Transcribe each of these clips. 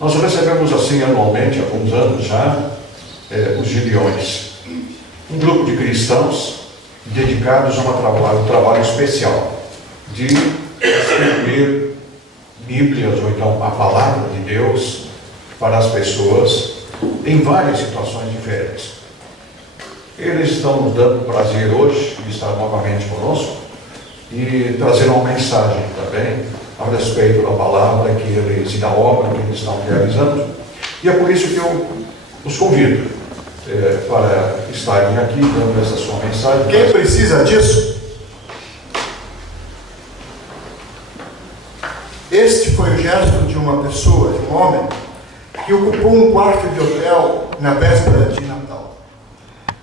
Nós recebemos assim anualmente, há alguns anos já, os Gideões, um grupo de cristãos dedicados a um trabalho especial de distribuir Bíblias, ou então a palavra de Deus, para as pessoas em várias situações diferentes. Eles estão nos dando o prazer hoje de estar novamente conosco e trazer uma mensagem também a respeito da palavra que eles e da obra que eles estão realizando. E é por isso que eu os convido para estarem aqui dando essa sua mensagem. Quem precisa disso? Este foi o gesto de uma pessoa, de um homem, que ocupou um quarto de hotel na véspera de Natal.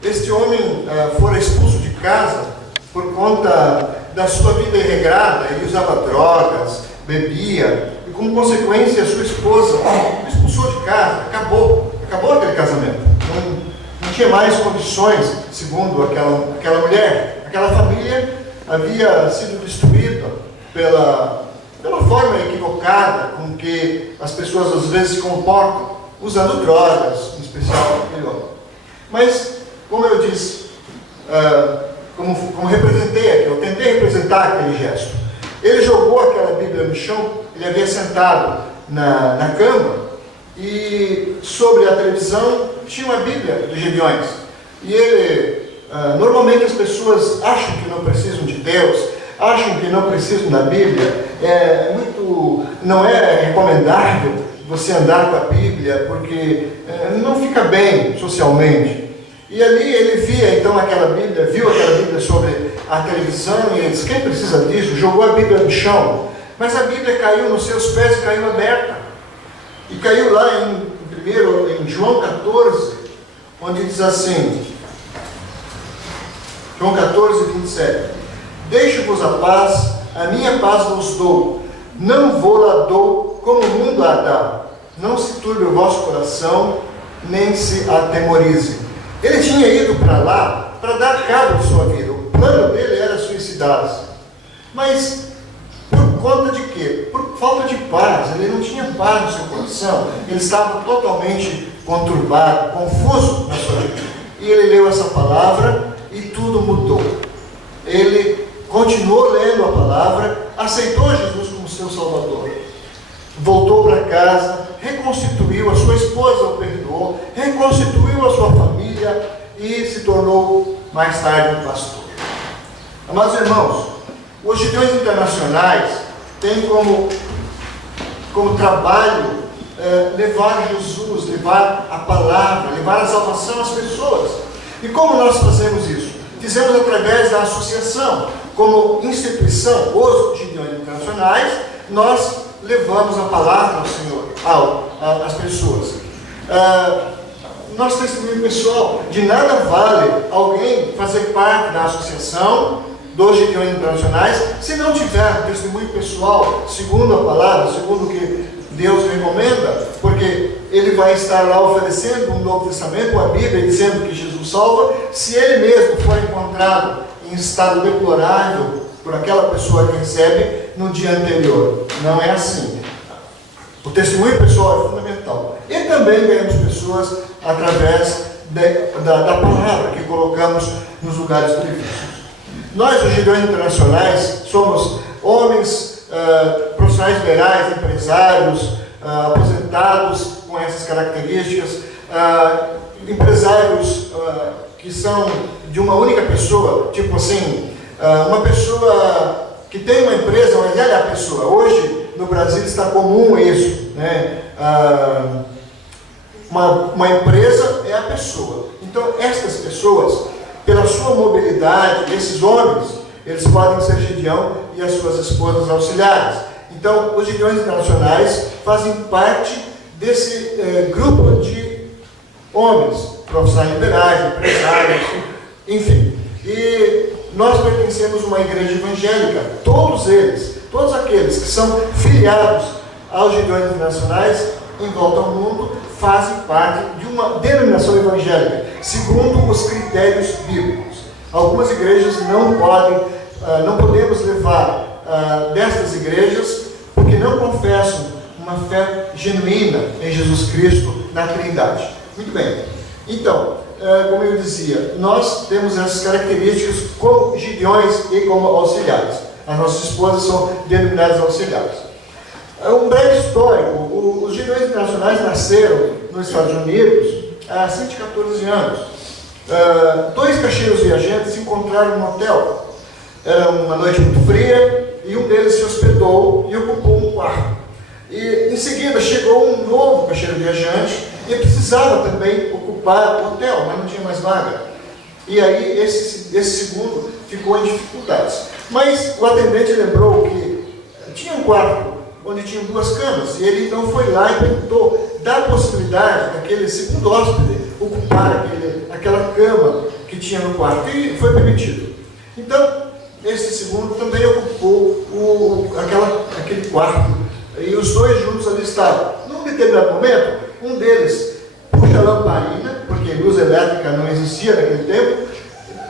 Este homem fora expulso de casa por conta da sua vida irregrada. Ele usava drogas, bebia, e como consequência a sua esposa o expulsou de casa. Acabou aquele casamento. Não tinha mais condições, segundo aquela mulher. Aquela família havia sido destruída pela forma equivocada com que as pessoas às vezes se comportam, usando drogas, em especial aquele homem. Mas, como eu disse, como representei aqui, eu tentei representar aquele gesto. Ele jogou aquela Bíblia no chão, ele havia sentado na cama, e sobre a televisão tinha uma Bíblia dos Gideões. E ele, normalmente as pessoas acham que não precisam de Deus, acham que não precisam da Bíblia. Não é recomendável você andar com a Bíblia, porque não fica bem socialmente. E ali ele viu aquela Bíblia sobre a televisão, e ele disse: quem precisa disso? Jogou a Bíblia no chão. Mas a Bíblia caiu nos seus pés e caiu aberta. E caiu lá em João 14, onde diz assim, João 14, 27. Deixo-vos a paz, a minha paz vos dou. Não vou lá dou como o mundo a dá. Não se turbe o vosso coração, nem se atemorize. Ele tinha ido para lá para dar cabo de sua vida. O plano dele era suicidar-se. Mas por conta de quê? Por falta de paz. Ele não tinha paz no seu coração. Ele estava totalmente conturbado, confuso na sua vida. E ele leu essa palavra e tudo mudou. Ele continuou lendo a palavra, aceitou Jesus como seu Salvador. Voltou para casa, reconstituiu, a sua esposa o perdoou, reconstituiu a sua família e se tornou mais tarde um pastor. Amados irmãos, os Gideões Internacionais têm como trabalho levar Jesus, levar a palavra, levar a salvação às pessoas. E como nós fazemos isso? Fizemos através da associação. Como instituição, os Gideões Internacionais, nós levamos a palavra ao Senhor, às pessoas. Nosso testemunho pessoal, de nada vale alguém fazer parte da associação dos Gideões Internacionais se não tiver testemunho pessoal, segundo a palavra, segundo o que Deus recomenda, porque ele vai estar lá oferecendo um Novo Testamento, a Bíblia, dizendo que Jesus salva. Se ele mesmo for encontrado em estado deplorável por aquela pessoa que recebe no dia anterior. Não é assim. O testemunho pessoal é fundamental. E também ganhamos pessoas através da palavra que colocamos nos lugares previstos. Nós, os Gideões Internacionais, somos homens, profissionais liberais, empresários, aposentados com essas características, empresários que são de uma única pessoa, tipo assim, uma pessoa que tem uma empresa, mas ela é a pessoa. Hoje, no Brasil, está comum isso, né? Uma empresa é a pessoa. Então, estas pessoas, pela sua mobilidade, esses homens, eles podem ser Gideão e as suas esposas auxiliares. Então, os Gideões Internacionais fazem parte desse grupo de homens, profissionais liberais, empresários, enfim. E nós pertencemos a uma igreja evangélica. Todos eles, todos aqueles que são filiados aos Gideões Internacionais em volta ao mundo, fazem parte de uma denominação evangélica, segundo os critérios bíblicos. Algumas igrejas não podemos levar destas igrejas, porque não confessam uma fé genuína em Jesus Cristo, na Trindade. Muito bem. Então, como eu dizia, nós temos essas características como gideões e como auxiliares. As nossas esposas são denominadas auxiliares. Um breve histórico. Os gideões internacionais nasceram nos Estados Unidos há 114 anos. Dois caixeiros viajantes se encontraram no hotel. Era uma noite muito fria e um deles se hospedou e ocupou um quarto. E em seguida chegou um novo caixeiro viajante e precisava também ocupar o hotel, mas não tinha mais vaga. E aí esse segundo ficou em dificuldades. Mas o atendente lembrou que tinha um quarto onde tinham 2 camas, e ele então foi lá e perguntou da possibilidade daquele segundo hóspede ocupar aquela cama que tinha no quarto, e foi permitido. Então, esse segundo também ocupou aquele quarto, e os dois juntos ali estavam. Num determinado momento, um deles puxa a lamparina, porque luz elétrica não existia naquele tempo,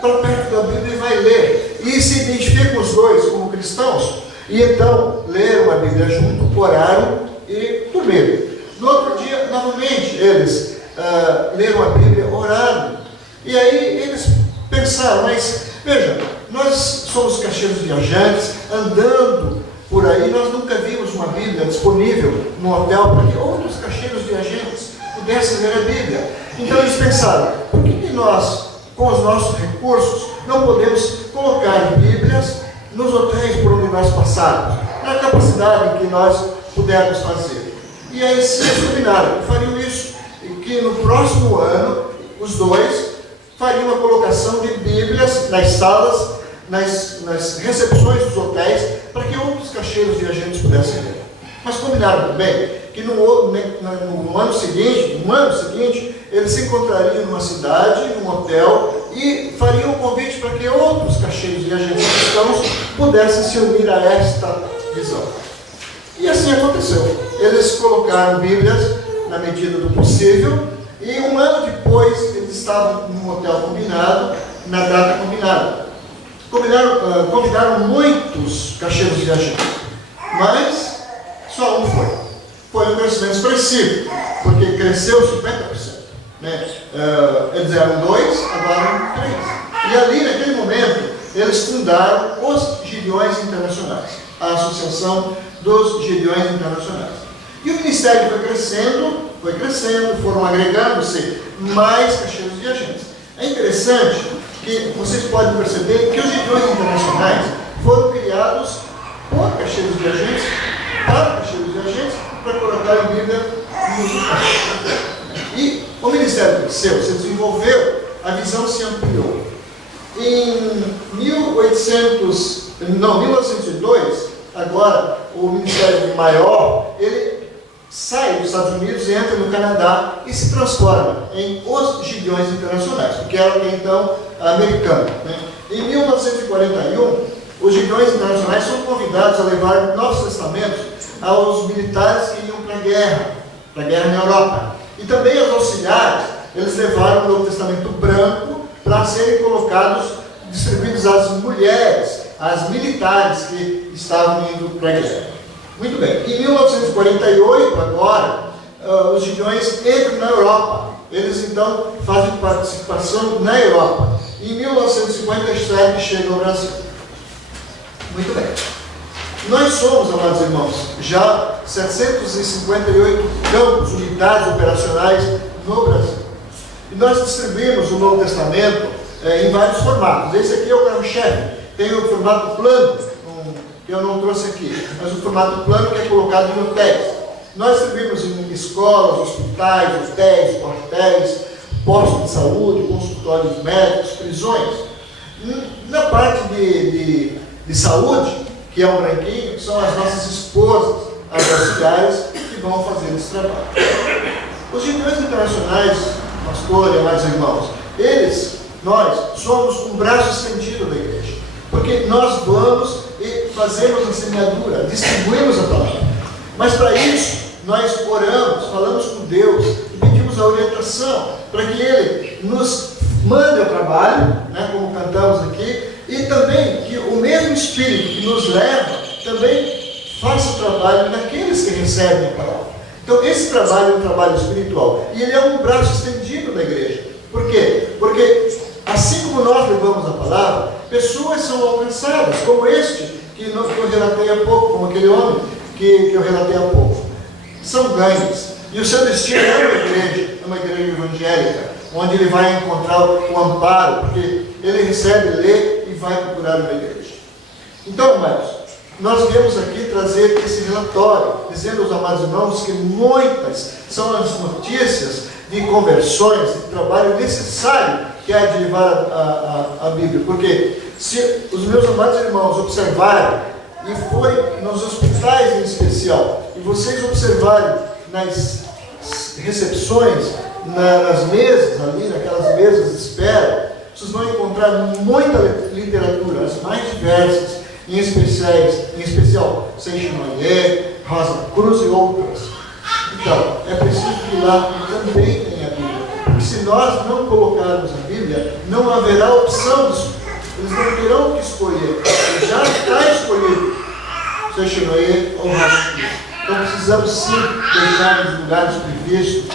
para perto da Bíblia e vai ler. E se identificam os dois como cristãos, e então leram a Bíblia junto, oraram e dormiram. No outro dia, novamente, eles leram a Bíblia, oraram. E aí eles pensaram, mas veja, nós somos caixeiros viajantes, andando por aí, nós nunca vimos uma Bíblia disponível no hotel para que outros caixeiros viajantes pudessem ler a Bíblia. Então eles pensaram, por que nós, com os nossos recursos, não podemos colocar Bíblias nos hotéis por onde nós passarmos, na capacidade que nós pudermos fazer? E aí se combinaram, fariam isso, e que no próximo ano, os dois fariam a colocação de Bíblias nas salas, nas recepções dos hotéis, para que outros caixeiros viajantes pudessem ler. Mas combinaram também que no ano seguinte, eles se encontrariam numa cidade, num hotel, e fariam um convite para que outros caixeiros viajantes cristãos pudessem se unir a esta visão. E assim aconteceu. Eles colocaram Bíblias na medida do possível, e um ano depois eles estavam num hotel combinado, na data combinada. Convidaram muitos caixeiros viajantes, mas só um foi. Foi um crescimento expressivo, porque cresceu 50%. Né? Eles eram 2, agora eram 3. E ali, naquele momento, eles fundaram os Gideões Internacionais, a Associação dos Gideões Internacionais. E o ministério foi crescendo, foram agregando-se mais caixeiros viajantes. É interessante que vocês podem perceber que os Gideões Internacionais foram criados por caixeiros viajantes, para caixeiros viajantes, para colocar a Bíblia nos hotéis. E o ministério cresceu, se desenvolveu, a visão se ampliou. Em 1902, agora, o ministério maior, ele sai dos Estados Unidos, entra no Canadá e se transforma em os Gideões Internacionais, porque era até então americano. Né? Em 1941, os Gideões Internacionais são convidados a levar Novos Testamentos aos militares que iam para a guerra na Europa. E também aos auxiliares, eles levaram o Novo Testamento branco para serem colocados, distribuídos às mulheres, às militares que estavam indo para a guerra. Muito bem. Em 1948, agora, os Gideões entram na Europa. Eles então fazem participação na Europa. Em 1957 chegam ao Brasil. Muito bem. Nós somos, amados irmãos, já 758 campos, unidades operacionais no Brasil. E nós distribuímos o Novo Testamento em vários formatos. Esse aqui é o carro-chefe. Tem o formato plano, que eu não trouxe aqui, mas o formato plano que é colocado em hotéis. Nós distribuímos em escolas, hospitais, hotéis, quartéis, postos de saúde, consultórios médicos, prisões. Na parte de saúde, que é um branquinho, são as nossas esposas, as auxiliares, que vão fazer esse trabalho. Os Gideões Internacionais, pastor e amados irmãos, nós somos um braço estendido da igreja, porque nós vamos e fazemos a semeadura, distribuímos a palavra. Mas para isso, nós oramos, falamos com Deus e pedimos a orientação para que Ele nos mande ao trabalho, né, como cantamos aqui, e também que o mesmo Espírito que nos leva também faça o trabalho daqueles que recebem a palavra. Então, esse trabalho é um trabalho espiritual. E ele é um braço estendido da igreja. Por quê? Porque, assim como nós levamos a palavra, pessoas são alcançadas, como este que eu relatei há pouco, como aquele homem que eu relatei há pouco. São ganhos. E o seu destino é uma igreja evangélica, onde ele vai encontrar o amparo, porque ele recebe, lê e vai procurar uma igreja. Então, amados, nós viemos aqui trazer esse relatório, dizendo aos amados irmãos que muitas são as notícias de conversões, de trabalho necessário que há de levar a Bíblia. Porque se os meus amados irmãos observarem, e forem nos hospitais em especial, e vocês observarem nas recepções, nas mesas ali, naquelas mesas de espera, vocês vão encontrar muita literatura, as mais diversas, em especial Seixinoye, Rosa Cruz e outras. Então, é preciso que lá também tenha a Bíblia. Porque se nós não colocarmos a Bíblia, não haverá opção disso. Eles não terão que escolher. Já está escolhido Seixinoye ou Rosa Cruz. Então precisamos sim deixar nos lugares previstos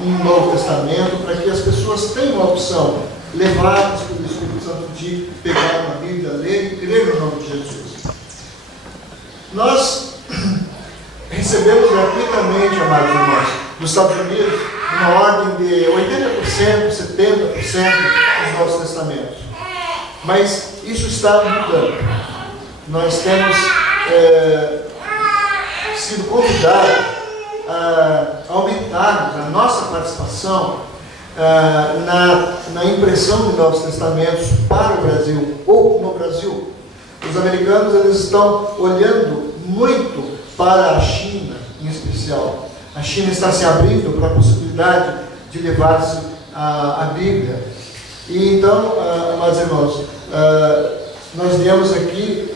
um Novo Testamento para que as pessoas tenham a opção, levadas pelo Espírito Santo, de pegar uma Bíblia, ler e crer no nome de Jesus. Nós recebemos gratuitamente, amados irmãos, nos Estados Unidos, uma ordem de 80%, 70% dos Novos Testamentos. Mas isso está mudando. Nós temos sido convidados a aumentarmos a nossa participação na impressão de Novos Testamentos para o Brasil, ou no Brasil. Os americanos, eles estão olhando muito para a China, em especial. A China está se abrindo para a possibilidade de levar-se a Bíblia. E então, amados irmãos, nós viemos aqui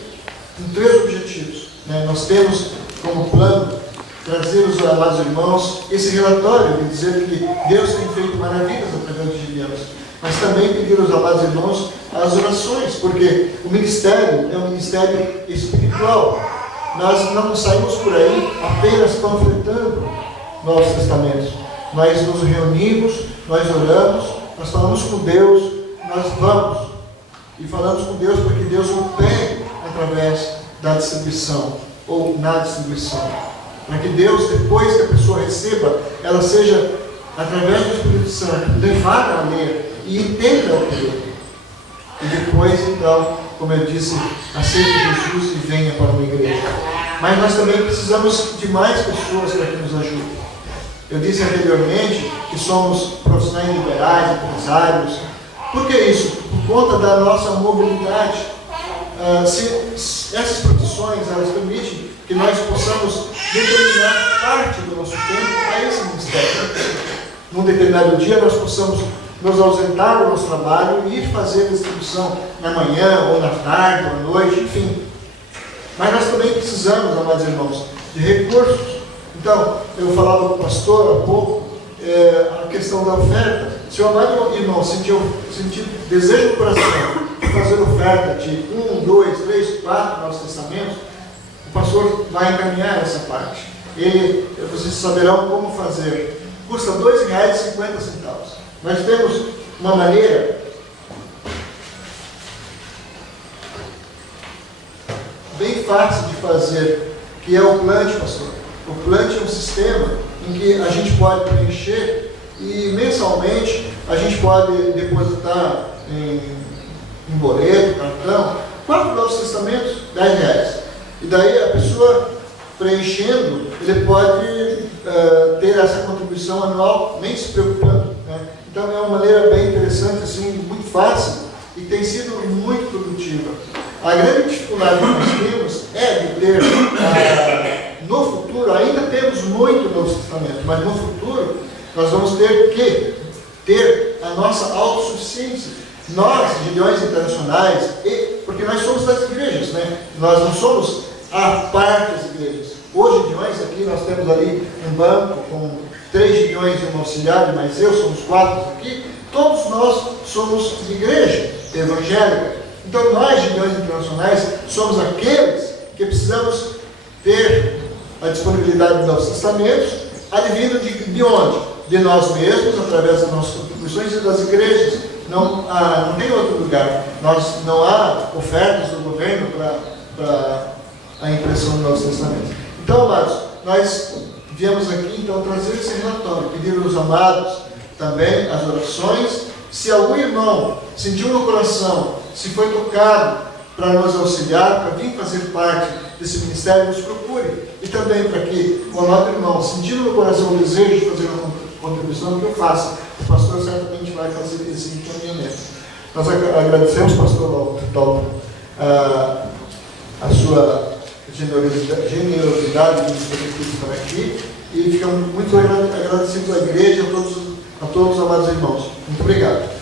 com 3 objetivos. Nós temos como plano trazer os amados irmãos esse relatório de dizer que Deus tem feito maravilhas através de Gideões, mas também pedir aos amados irmãos as orações, porque o ministério é um ministério espiritual. Nós não saímos por aí apenas panfletando Novos Testamentos. Nós nos reunimos, nós oramos, nós falamos com Deus, nós vamos e falamos com Deus para que Deus opere através da distribuição ou na distribuição. Para que Deus, depois que a pessoa receba, ela seja, através do Espírito Santo, levada a ler e entenda o que lê. E depois, então, como eu disse, aceite Jesus e venha para uma igreja. Mas nós também precisamos de mais pessoas para que nos ajudem. Eu disse anteriormente que somos profissionais liberais, empresários. Por que isso? Por conta da nossa mobilidade. Se essas profissões, elas permitem que nós possamos determinar parte do nosso tempo a esse ministério. Num determinado dia nós possamos nos ausentar do nosso trabalho e ir fazer a distribuição na manhã, ou na tarde, ou à noite, enfim. Mas nós também precisamos, amados irmãos, de recursos. Então, eu falava com o pastor há pouco, a questão da oferta. Se o amado irmão sentir desejo do coração de fazer oferta de 1, 2, 3, 4 Novos Testamentos, o pastor vai encaminhar essa parte. Vocês saberão como fazer. Custa R$ 2,50. Nós temos uma maneira bem fácil de fazer, que é o Plant, pastor. O Plant é um sistema em que a gente pode preencher e mensalmente a gente pode depositar em boleto, cartão, 4 Novos Testamentos, R$10. E daí a pessoa preenchendo, ele pode ter essa contribuição anual, nem se preocupando. Então é uma maneira bem interessante, assim, muito fácil e tem sido muito produtiva. A grande dificuldade que nós temos é de ter, no futuro, ainda temos muito Novo Testamento, mas no futuro nós vamos ter que ter a nossa autossuficiência. Nós, Gideões Internacionais, porque nós somos das igrejas, nós não somos a parte das igrejas. Hoje, Gideões, aqui nós temos ali um banco com 3 Gideões e um auxiliar, mas somos 4 aqui. Todos nós somos de igreja evangélica. Então nós, Gideões Internacionais, somos aqueles que precisamos ter a disponibilidade dos Novos Testamentos, advindo de onde? De nós mesmos, através das nossas contribuições e das igrejas. Não tem outro lugar. Não há ofertas do governo para a impressão dos Novos Testamentos. Então, amados, nós viemos aqui então trazer esse relatório, pedir aos amados também as orações. Se algum irmão sentiu no coração, se foi tocado para nos auxiliar, para vir fazer parte desse ministério, nos procure. E também para que o amado irmão, sentindo no coração o desejo de fazer uma contribuição, que eu faça. O pastor certamente vai fazer esse encaminhamento. Nós agradecemos, pastor Dalton, a sua generosidade de estar aqui, e ficamos muito agradecidos à igreja e a todos os amados irmãos. Muito obrigado.